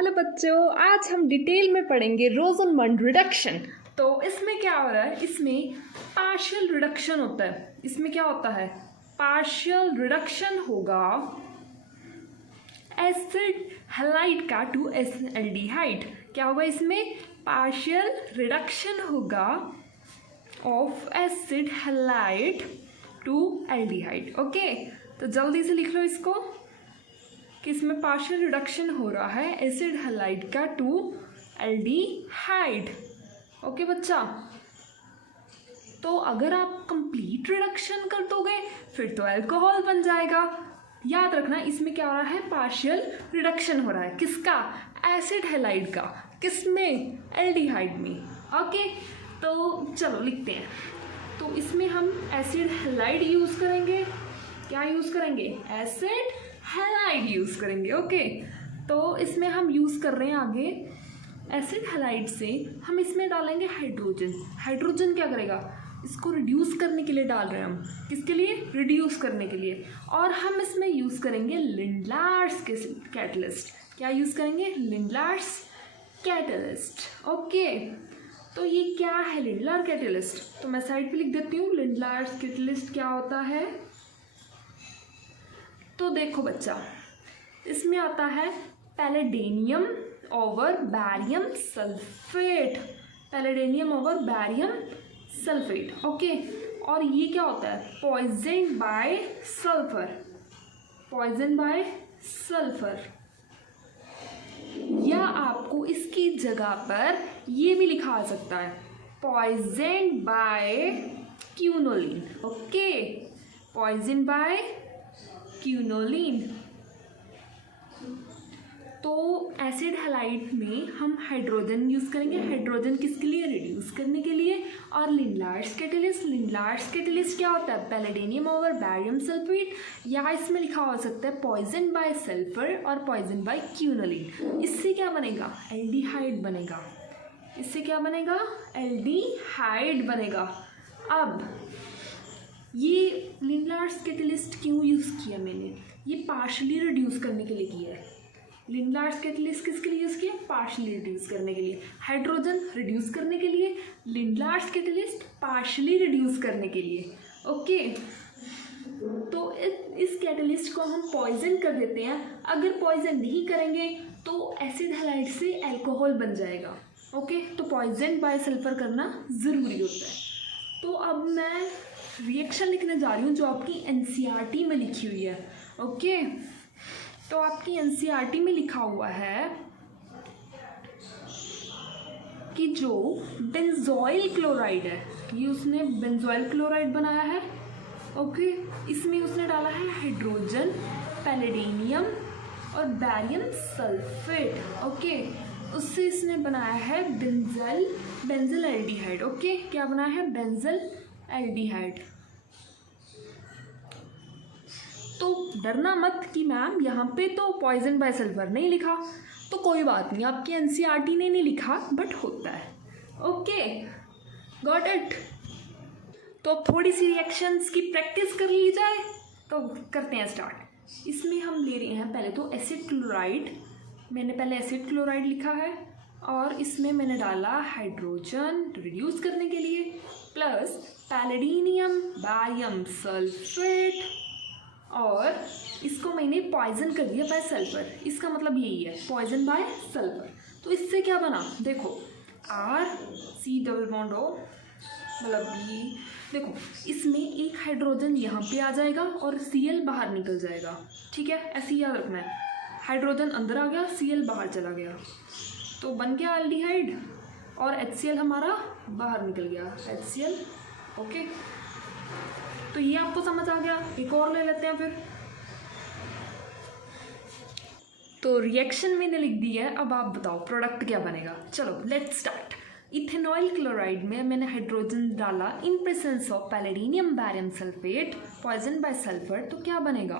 Hello बच्चों, आज हम डिटेल में पढ़ेंगे रोज़नमंड रिडक्शन। तो इसमें क्या हो रहा है, इसमें पार्शियल रिडक्शन होता है। इसमें क्या होता है, पार्शियल रिडक्शन होगा एसिड हैलाइड का टू एल्डिहाइड। क्या होगा इसमें, पार्शियल रिडक्शन होगा of acid halide to aldehyde. Okay, तो जल्दी से लिख लो इसको कि इसमें पार्शियल रिडक्शन हो रहा है एसिड हैलाइड का टू एल्डिहाइड। ओके बच्चा, तो अगर आप कंप्लीट रिडक्शन कर दोगे फिर तो अल्कोहल बन जाएगा। याद रखना इसमें क्या हो रहा है, पार्शियल रिडक्शन हो रहा है। किसका, एसिड हैलाइड का। किसमें, एल्डिहाइड में। ओके, तो चलो लिखते हैं। तो इसमें हम एसिड हैलाइड यूज़ करेंगे। क्या यूज़ करेंगे, एसिड हैलाइड यूज़ करेंगे। ओके, तो इसमें हम यूज़ कर रहे हैं आगे एसिड हैलाइड से हम इसमें डालेंगे हाइड्रोजन। हाइड्रोजन क्या करेगा, इसको रिड्यूस करने के लिए डाल रहे हैं हम। किसके लिए, रिड्यूस करने के लिए। और हम इसमें यूज़ करेंगे लिंडलार्स कैटलिस्ट। क्या यूज़ करेंगे, लिंडलार्स कैटलिस्ट। ओके, तो ये क्या है लिंडलार कैटलिस्ट, तो मैं साइड पे लिख देती हूँ लिंडलार्स कैटलिस्ट क्या होता है। तो देखो बच्चा, इसमें आता है palladium over barium sulphate. Palladium over barium sulphate. Okay, और ये क्या होता है, poison by sulphur. Poison by sulphur, या आपको इसकी जगह पर ये भी लिखा आ सकता है, poison by quinoline. Okay, poison by quinoline. तो एसिड हैलाइड में हम हाइड्रोजन यूज़ करेंगे। हाइड्रोजन किसके लिए, रिड्यूस करने के लिए। और लिंडलार्स कैटलिस्ट, लिंडलार्स कैटलिस्ट क्या होता है, पैलेडियम ओवर बैरियम सल्फेट, या इसमें लिखा हो सकता है पॉइजन बाय सल्फर और पॉइजन बाय क्यूनोलिन। इससे क्या बनेगा, एल्डिहाइड बनेगा। इससे क्या बनेगा, एल्डिहाइड बनेगा। अब ये लिंडलार्स कैटलिस्ट क्यों यूज़ किया मैंने, ये पार्शली रिड्यूस करने के लिए किया है। लिंडलार्स कैटलिस्ट किसके लिए यूज़ किया, पार्शली रिड्यूस करने के लिए। हाइड्रोजन रिड्यूस करने के लिए, लिंडलार्स कैटलिस्ट पार्शली रिड्यूस करने के लिए। ओके, तो इस कैटलिस्ट को हम पॉइजन कर देते हैं। अगर पॉइजन नहीं करेंगे तो एसिड हैलाइड से अल्कोहल बन जाएगा। ओके, तो पॉइजन बाय सल्फर करना ज़रूरी होता है। तो अब मैं रिएक्शन लिखने जा रही हूँ जो आपकी एनसीईआरटी में लिखी हुई है। ओके, तो आपकी एनसीईआरटी में लिखा हुआ है कि जो बेंजोइल क्लोराइड है, ये उसने बेंजोइल क्लोराइड बनाया है। ओके, इसमें उसने डाला है हाइड्रोजन, पैलेडियम और बैरियम सल्फेट। ओके, उससे इसने बनाया है बेंजल एल्डिहाइड। ओके, क्या बनाया है, बेंजल एल्डिहाइड। तो डरना मत कि मैम यहाँ पे तो पॉइजन बाय सल्फर नहीं लिखा, तो कोई बात नहीं, आपकी एनसीईआरटी ने नहीं लिखा बट होता है। Okay, got it. तो अब थोड़ी सी रिएक्शंस की प्रैक्टिस कर ली जाए, तो करते हैं स्टार्ट। इसमें हम ले रहे हैं पहले तो एसिड क्लोराइड। मैंने पहले एसिड क्लोराइड लिखा है और इसमें मैंने डाला हाइड्रोजन रिड्यूस करने के लिए, प्लस पैलेडियम बैरियम सल्फेट, और इसको मैंने पॉइजन कर दिया बाय सल्फर। इसका मतलब यही है, पॉइजन बाय सल्फर। तो इससे क्या बना, देखो RC⋅O, मतलब ये देखो, इसमें एक हाइड्रोजन यहाँ पे आ जाएगा और Cl बाहर निकल जाएगा। ठीक है, ऐसे ही याद रखना है। हाइड्रोजन अंदर आ गया, Cl बाहर चला गया, तो बन गया एल्डिहाइड, और HCl हमारा बाहर निकल गया, HCl। ओके, तो ये आपको समझ आ गया। एक और ले लेते हैं फिर। तो रिएक्शन मैंने लिख दी है, अब आप बताओ प्रोडक्ट क्या बनेगा। चलो लेट्स स्टार्ट। इथेनॉल क्लोराइड में मैंने हाइड्रोजन डाला in presence of palladium barium sulphate, poison by sulphur. तो क्या बनेगा,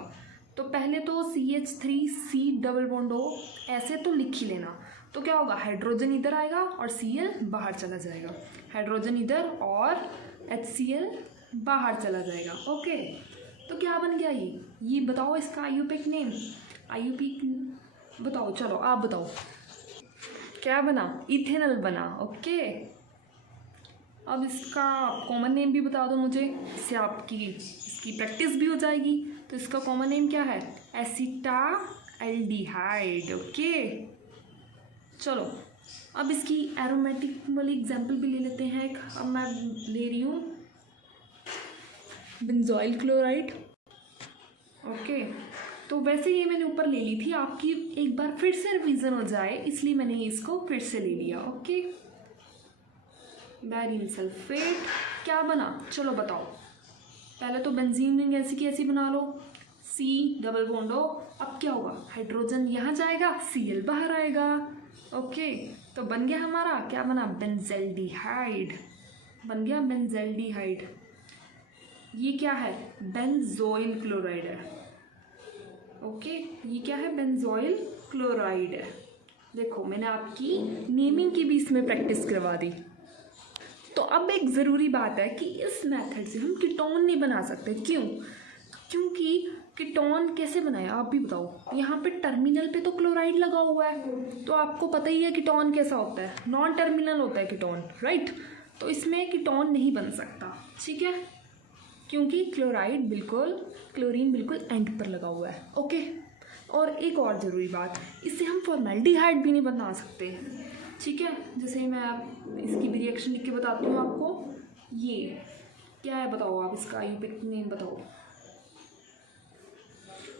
तो पहले तो CH3C⋅O ऐसे तो लिख ही लेना। तो क्या होगा, हाइड्रोजन इधर आएगा और Cl बाहर चला जाएगा, हाइड्रोजन इधर और HCl बाहर चला जाएगा। ओके, तो क्या बन गया ये बताओ इसका आईयूपीएक नेम। आईयूपीएक बताओ, चलो आप बताओ। क्या बना, इथेनॉल बना। ओके, अब इसका कॉमन नेम भी बता दो मुझे, इससे आपकी इसकी प्रैक्टिस भी हो जाएगी। तो इसका कॉमन नेम क्या है, एसिटाल्डिहाइड। ओके, चलो अब इसकी एरोमेटिक वाली एग्जाम्पल भी ले लेते हैं। अब मैं ले रही हूँ बेंजोइल क्लोराइड। ओके, तो वैसे ये मैंने ऊपर ले ली थी, आपकी एक बार फिर से रिवीजन हो जाए इसलिए मैंने इसको फिर से ले लिया। ओके, बैरियम सल्फेट क्या बना, चलो बताओ। पहले तो बेंजीन रिंग ऐसी की ऐसी बना लो, C डबल बॉन्ड O। अब क्या होगा, हाइड्रोजन यहाँ जाएगा, Cl बाहर आएगा। ओके, तो बन गया हमारा, क्या बना, बेंजल्डिहाइड, बन गया बेंजल्डिहाइड। ये क्या है, बेंजोइल क्लोराइड है। ओके, ये क्या है, बेंजोइल क्लोराइड है। देखो मैंने आपकी नेमिंग की भी इसमें प्रैक्टिस करवा दी। तो अब एक ज़रूरी बात है कि इस मेथड से हम कीटोन नहीं बना सकते। क्यों, क्योंकि कीटोन कैसे बनाया आप भी बताओ। यहाँ पे टर्मिनल पे तो क्लोराइड लगा हुआ है, तो आपको पता ही है कीटोन कैसा होता है, नॉन टर्मिनल होता है कीटोन, राइट। तो इसमें कीटोन नहीं बन सकता, ठीक है, क्योंकि क्लोरीन बिल्कुल एंड पर लगा हुआ है। ओके, और एक और ज़रूरी बात, इससे हम फॉर्मेल्डिहाइड भी नहीं बना सकते, ठीक है। जैसे मैं इसकी भी रिएक्शन लिख के बताती हूँ आपको। ये क्या है बताओ आप, इसका आयुर्वेदिक नेम बताओ।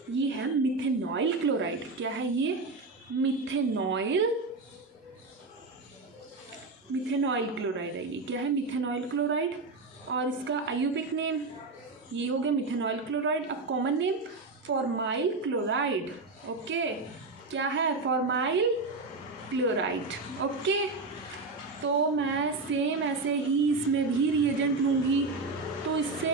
ये है मिथेनॉइल क्लोराइड। क्या है ये, मिथेनॉइल क्लोराइड है। ये क्या है, मिथेनॉइल क्लोराइड। और इसका आयुर्वेदिक नेम ये हो गया मिथेनॉइल क्लोराइड। अब common name formyl chloride. Okay, क्या है, फॉर्माइल क्लोराइड। ओके, तो मैं सेम ऐसे ही इसमें भी रिएजेंट लूँगी, तो इससे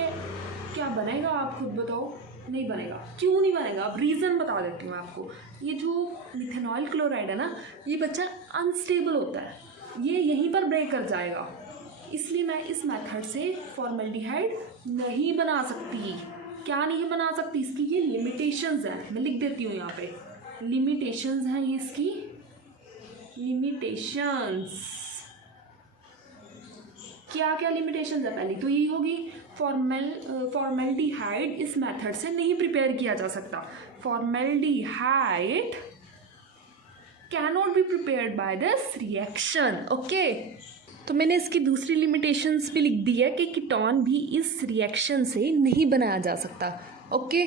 क्या बनेगा आप खुद बताओ। नहीं बनेगा, क्यों नहीं बनेगा, अब रीज़न बता देती हूँ आपको। ये जो मिथेनॉइल क्लोराइड है ना, ये बच्चा अनस्टेबल होता है, ये यहीं पर ब्रेक कर जाएगा, इसलिए मैं इस मेथड से फॉर्मेल्डिहाइड नहीं बना सकती। क्या नहीं बना सकती, इसकी ये लिमिटेशंस हैं, मैं लिख देती हूँ यहाँ पे, लिमिटेशंस हैं ये इसकी, लिमिटेशंस। क्या क्या लिमिटेशंस है, पहली तो यही होगी, फॉर्मेल्डिहाइड इस मेथड से नहीं प्रिपेयर किया जा सकता। Formaldehyde cannot be prepared by this reaction. Okay, तो मैंने इसकी दूसरी लिमिटेशंस भी लिख दी है कि कीटोन भी इस रिएक्शन से नहीं बनाया जा सकता। ओके।